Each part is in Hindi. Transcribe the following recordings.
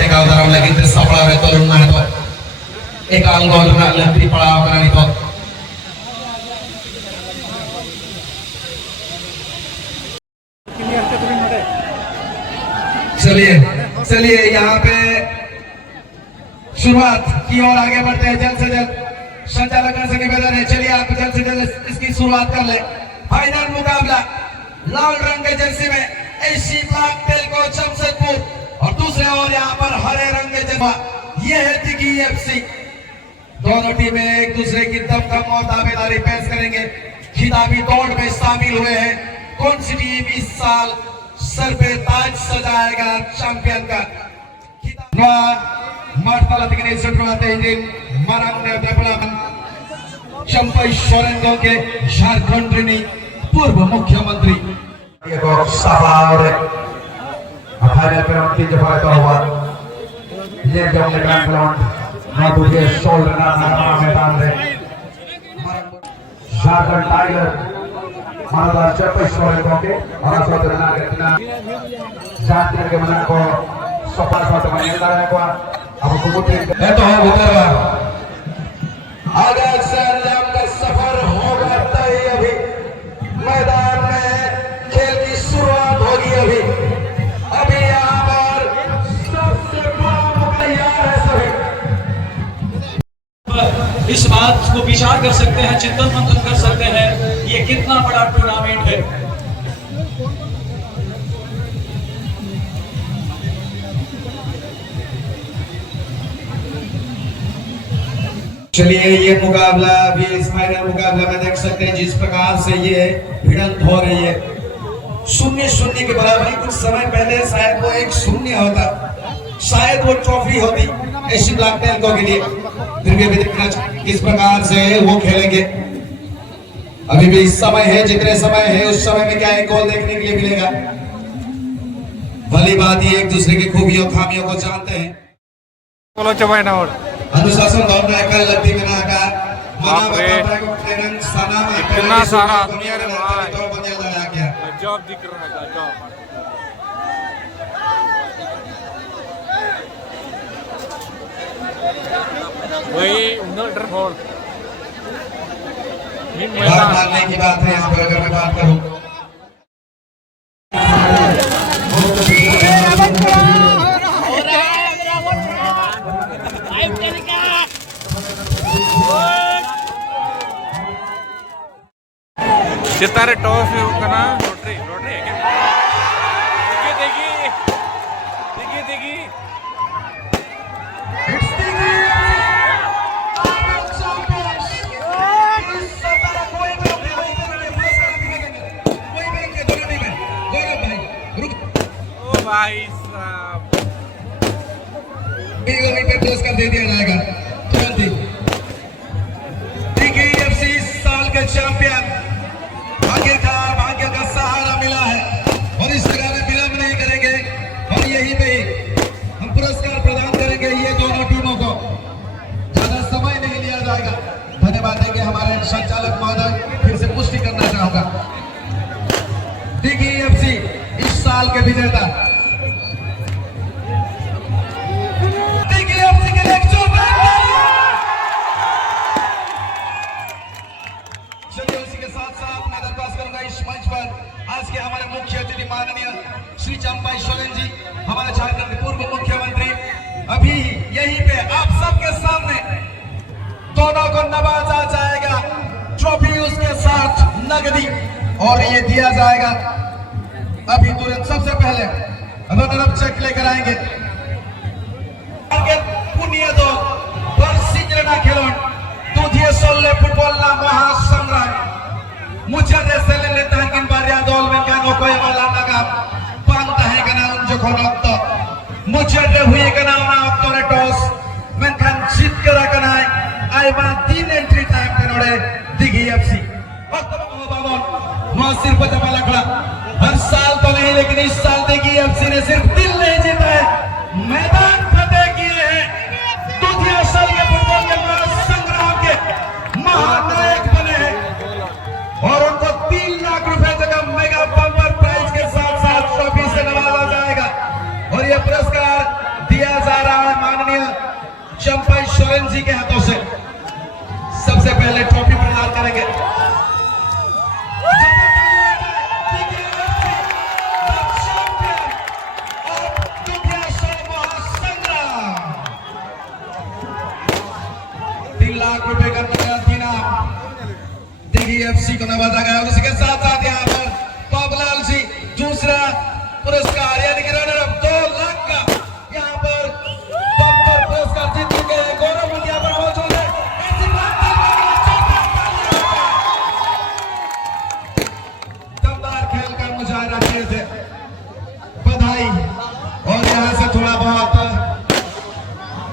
teka dalam lagi tersapla betul na to eka anggol na lagi pala kana nito चलिए चलिए यहाँ पे शुरुआत की ओर आगे बढ़ते हैं जल्द से जल्द संचालक से निवेदन है चलिए आप जल्द से जल्द इसकी शुरुआत कर ले फाइनल मुकाबला लाल रंग के जर्सी में एसी ब्लैक टेलको जमशेदपुर और दूसरे ओर यहाँ पर हरे रंग के जर्सी ये है दिग्गी एफसी दोनों टीमें एक दूसरे की दमखम और दावेदारी पेश करेंगे खिताबी दौड़ में शामिल हुए हैं कौन सी टीम इस साल सर पे ताज सजाएगा चैंपियन का Martala tinggi setelah izin marangnya development sampai Sorengo के झारखंड ने पूर्व मुख्यमंत्री ये को सवार अठारह पे उनकी जफायत हुआ ये जब मैदान ग्राउंड ना तुझे शोल्डर ना मैदान में झारखंड टाइगर मानव sampai Sorengo के और साधारण नागरिक जाति के मना को सफल सफल महिला को अब कुबूतर तो है उतरवा आगे से अंजाम का सफर होगा तय अभी मैदान में खेल की शुरुआत होगी अभी यहाँ पर सबसे तैयार है सभी इस बात को विचार कर सकते हैं चिंतन मंथन कर सकते हैं ये कितना बड़ा टूर्नामेंट है चलिए ये मुकाबला अभी इस फाइनल मुकाबला में देख सकते हैं जिस प्रकार से ये भिड़ंत हो रही है 0-0 के बराबरी कुछ समय पहले शायद वो 1-0 होता शायद वो ट्रॉफी होती एसी ब्लैक टेलको के लिए फिर भी अभी देखना किस प्रकार से वो खेलेंगे अभी भी समय है जितने समय है उस समय में क्या एक गोल देखने के लिए मिलेगा भली बात ये एक दूसरे की खूबियों खामियों को जानते हैं अनुशासन भावना एकल लगती बिना का बाप रे इतना सारा आदमी है रे भाई गजब दिख रहा है गजब वही वंडरफुल बात मानने की बात है यहाँ पर अगर मैं बात करूँ सितारे टॉस होगा ना रोटरी रोटरी है क्या देखिए देखिए देखिए ओ भाई साहब पे पुरस्कार दे दिया जाएगा तुरंत ही दिग्गी एफसी इस साल के चैंपियन भाग्य का सहारा मिला है और इस जगह में विलंब नहीं करेंगे और यहीं पे हम पुरस्कार प्रदान करेंगे ये दोनों टीमों को ज्यादा समय नहीं लिया जाएगा धन्यवाद देंगे हमारे संचालक महोदय फिर से पुष्टि करना चाहूंगा दिग्गी एफसी इस साल के विजेता दिग्गी एफसी के लिए इस मंच पर आज के हमारे मुख्य अतिथि माननीय श्री चंपाई सोरेन जी हमारे झारखंड के पूर्व मुख्यमंत्री अभी यहीं पे आप सबके सामने दोनों को नवाजा जाएगा ट्रॉफी उसके साथ नगदी और ये दिया जाएगा अभी तुरंत सबसे पहले रनर चेक लेकर आएंगे पुण्य दो सिंजना खेलोन दूधिये सोल्ले फुटबॉल ना महासंग्राम मुझे जैसे ले लेता है किन बार याद ऑल में क्या नो कोई वाला लगा पांता है कना उन जो खोना तो मुझे जो हुई कना उना अब तो रेटोस मैं खान जीत कर रखना है आई बार 3 एंट्री टाइम पे नोड़े दिग्गी एफसी अब तो बाबा वहाँ सिर्फ जब लकड़ा हर साल तो नहीं लेकिन इस साल दिग्गी एफसी ने सिर्फ दिल नहीं जीता है मैदान फतेह किए हैं दूधिया साल के फुटबॉल के महासंग्राम के महानायक बने हैं और उनको 3 लाख रुपए जगह मेगा बम्पर प्राइज के साथ साथ ट्रॉफी से नवाजा जाएगा और यह पुरस्कार दिया जाएगा सोरेन जी के हाथों से सबसे पहले ट्रॉफी प्रदान करेंगे। ₹3,00,000 का नगद इनाम दिघी FC को नवाजा गया। उसके साथ साथ यहाँ पर बाबूलाल जी दूसरा पुरस्कार यानी कि रनर अप 2 लाख का यहाँ पर बम्पर पुरस्कार जीत चुके हैं। गौरव मंडी यहाँ पर मौजूद है। दमदार खेल का मुजाहरा किए थे, बधाई। और यहाँ से थोड़ा बहुत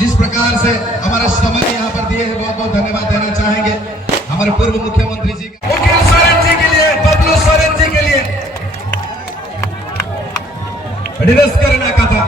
जिस प्रकार से हमारा समय यहाँ पर दिए हैं, बहुत बहुत धन्यवाद देना चाहेंगे हमारे पूर्व मुख्यमंत्री जी मुकेश सोरेन जी के लिए, बबलू सोरेन जी के लिए रिवर्स करने का था।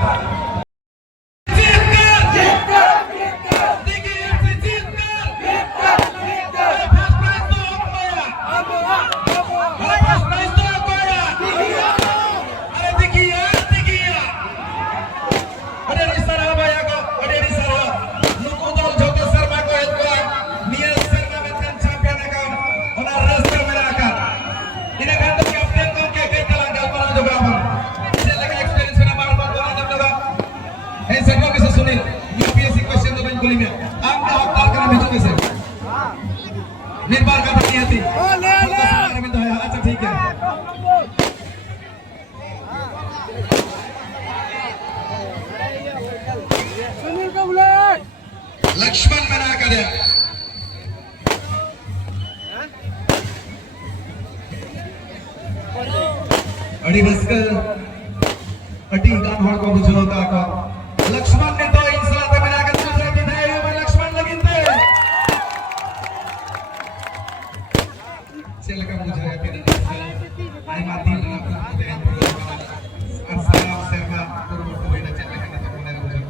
निर्माण का नहीं आती। अच्छा ठीक है। लक्ष्मण बना कर अड़ी बसकर अटी गान होड़ को बुझो का लक्ष्मण ने तो इंसान तक बना कर दूसरे के थे ये लक्ष्मण लगिंदे चल का बुझो या तेरी आई माती ना को दे अस्सलाम सेवा पूर्व को बेटा चल का तो बोले बुझो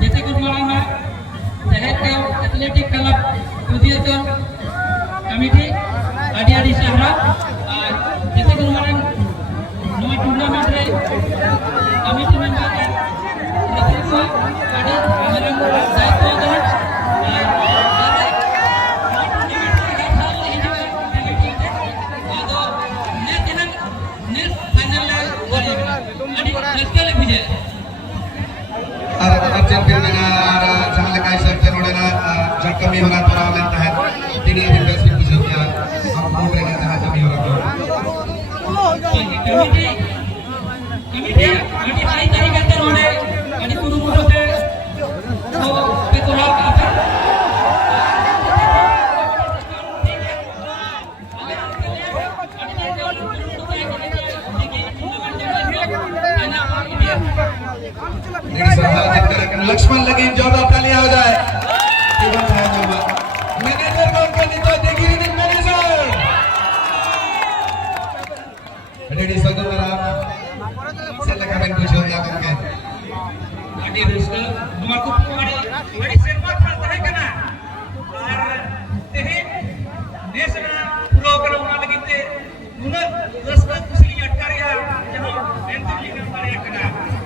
जैसे कुछ मालूम है शहर एथलेटिक क्लब कुदिया कमिटी आदि शहरा और जैसे कुछ मालूम नवा टूर्नामेंट रे कमिटी मेंबर है नेतृत्व आदि हमारा दायित्व है कमी होगा तो राव लेता है 3 दिन बस भी बुझो क्या हम घूम रहे हैं जहां कमी होगा कमिटी आदि सही तरीके से रोने आदि कुरु मुरो से तो पेतोला का लक्ष्मण लगी जोरदार तालियां हो जाए। मैनेजर कौन का नहीं तो देखी नहीं मैनेजर रेडी सगुनरा से लगा बन कुछ होता करके आदि रुस्का नवा को आदि सेवा करता है कना और तेहे देश ना पूरा करो ना लगिते नुना रस्ता कुसली अटकारिया जहां एंट्री लेकर पारे कना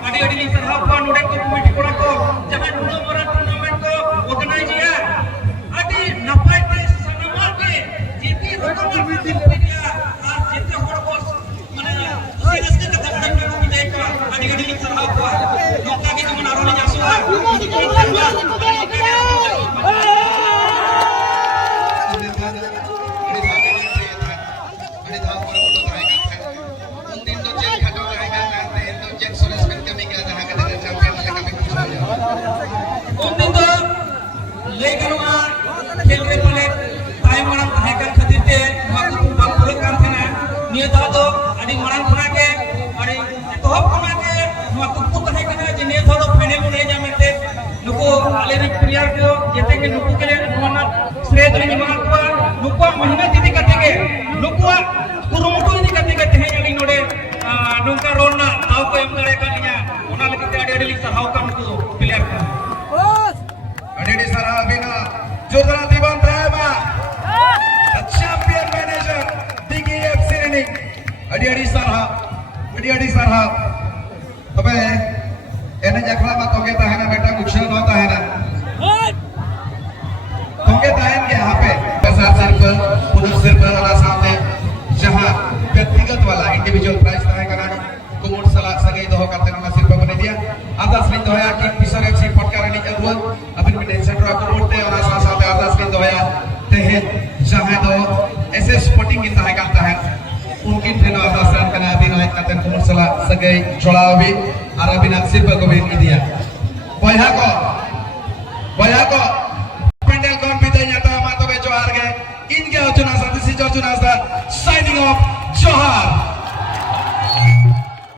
आदि आदि सरहाव को नोडे को कमिटी कोड़ा को जहां नुना मोरा टूर्नामेंट को ऑर्गेनाइज किया आदि नफाई ते सनमार के जीती रकम में दिया और जितने होड़ को माने सीरियस के कथा करने को विजय का आदि आदि सरहाव को नौका के जमन आरोले जासुआ adi sarhau tobe ene jakla ma toge tahena beta mukshal no tahena toge tahen ke hape besar sirpa punuk sirpa wala samne jahan व्यक्तिगत वाला individual price tahe kana kumur sala sagai doho kate nama sirpa bane dia adas lin doya ki pisar fc podcast ni jaduan abin min center kumurte और asa sate adas lin doya tehe jahan do ss sporting in tahe kata hai mungkin theno atasan kana abin naik kate kumur sala sagai jolawi ar abin sirpa ko bin dia boya ko pendel kon bidai nyata ma tobe johar ge inge Arjuna Sati si Arjuna signing off Johar